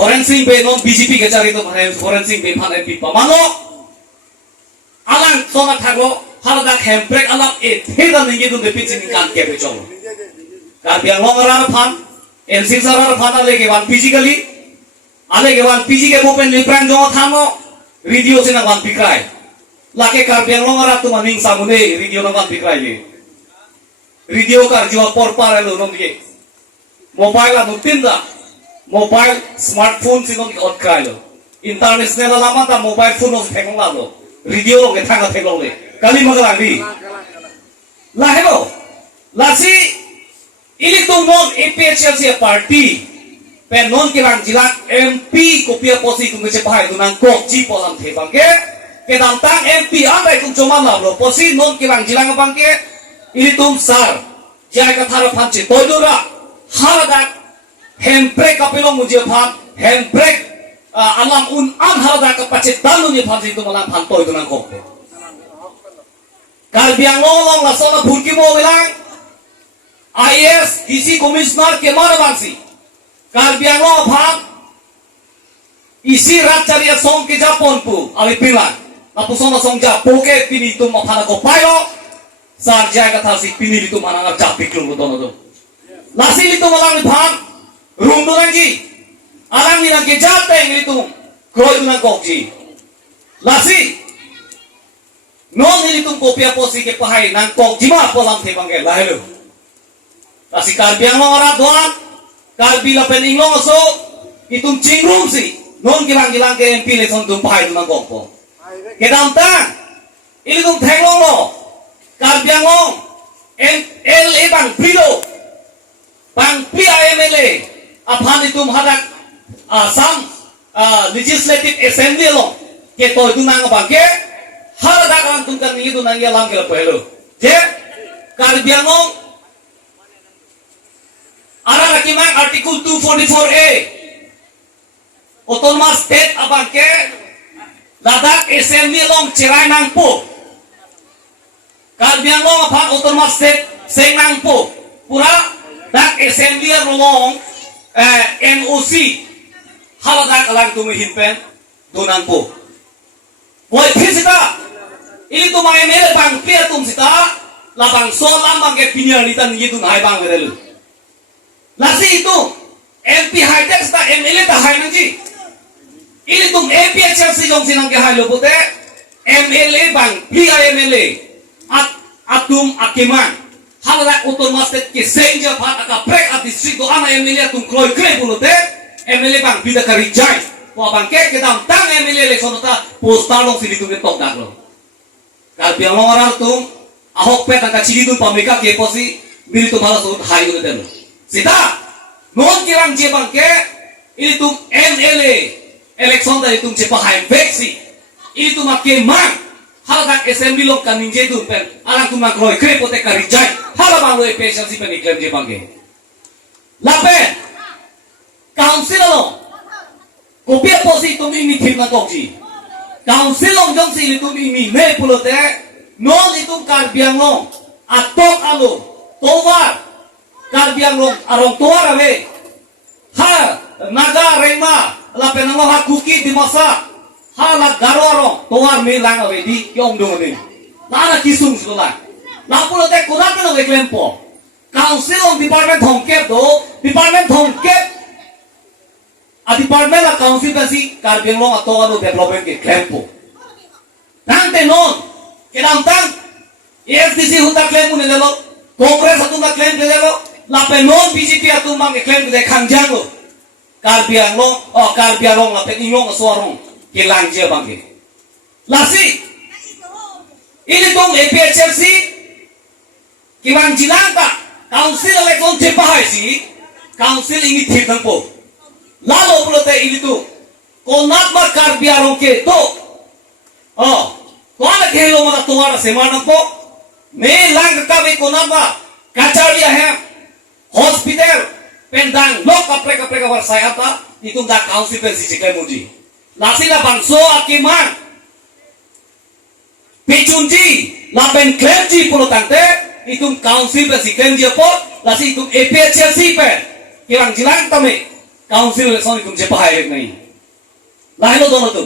forensik be non BJP ke cari to forensik be phan MP pamano alang sona thaglo harda hemprek alam e theda ningi dun de pitching kan ke be chong Karbiang long rar phan NC sarar phan ale ke wan physically ale ke wan PG ke mopen liprang jong thamo radio sina wan pikrai lake Karbiang long rar tu maning samune radio na wan pikrai le radio kar jiwa por par lo nom ye mobile la nutinda mobile smartphone sino ki ot krai lo international lama ta mobile phone of thekong la lo radio ke thanga thekong le kali magala ni la hebo lasi ini tu non APHLC party pen non kirang jilak MP kopia posi tung ke pahai tu nang kok ji polam thebang ke dantang MP andai tung cuma la lo posi non kirang jilang bang ke ini tum sar jai ka thara phanche toidora haradak handbrake kapilong muje phan handbrake alam un an haradak ka pache danu ni phan tu malang phan toy tu nang kok Karbiang long la sona burki mo bilang IS DC Commissioner ke mana bangsi Karbiang long phan isi rat cari song ke Japon pu ali pilang apu sona song Japon ke pini tu ma phana ko payo sarjai ka thasi pini tu mana ngar japik lu dono do lasi itu malang phan rung do lagi alang ni ke jate ngi tu kroi na kokji lasi non ini tu kopia posi ke pahai nang kokji ma polam the bangke lahelu lasi Karbiang long ora doan kalbi la pen inglong so itum cingrum si non kilang ke MP le son tum pahai nang kokpo ke damtang ini tum thenglong lo Karbiang long LA bang pilo bang PIMLA aphan itum hadak sam legislative assembly lo ke to itu nang bangke hadak ang tum kan itu nang ya lam ke pelo je Karbiang long ara rakimang article 244A autonomous state abangke Ladakh assembly long cerai nang po Karbiang long aphan autonomous state seng nang po pura dak assembly long NOC haladak alang tumi himpen donan po boy pisita ini tu mai mere bang pia tum sita labang solam bang ke pinyalitan gitu hai bang vedelu lasi itu MP high-tech sta MLA ta hai nanji ini tum APHLC jong sinang ke hai lo pote MLA bang PIMLA atum akiman haladak autonomous state ke senja phat aka break at district do ana MLA tum kroi krei pulote MLA bang bida karijai po bang ke dam tang MLA election ta postalong sini tum tok dak lo Karbiang long oral tum ahok pet angka cigi tum pamika ke posi bil tum halas ut hai do den sita non kirang je bang ke ini tum MLA election ta tum cepa hai veksi ini tum ke mang haladak assembly lok kan ninje tum pen alang tum nak kroi krei pote karijai hala bang lo efficiency pen iklan je bang ke lape council lo kopia posi tum ini thim na kokji council long jong si tum ini me pulote non itum Karbiang long atok alo towar Karbiang long arong towar ave ha naga rema lape nang ha kuki di masa ha la garo arong towar me lang ave di yong dong ni la kisung sula la pulote kurat no ve klempo council long department hongkep do department hongkep department la council kasi Karbiang long ato ano development ke klempo nante non kedam tang AFDC huta claim mune delo congress atu na claim delo la pe non BJP atu mang ke claim de khangjang lo Karbiang long Karbiang long la pe ingong aswarong ke langje bangke lasi ini tong APHLC kiwang jilangka council election jepahai si council ini thitang po lalo pulote ini tu konat ma Karbiang long ke to kona kehlo mata tuara semana po me lang ka be konat ma kacharia hai hospital pendang lok kapre ka war saya ta itu da council pe si chikai muji lasila bangso akiman pechunji la ben klemji pulotante itu council pe si klemji po lasi itu APHLC pe kirang jilang tame council election तुमचे पहायक नाही. लायलो दोन तू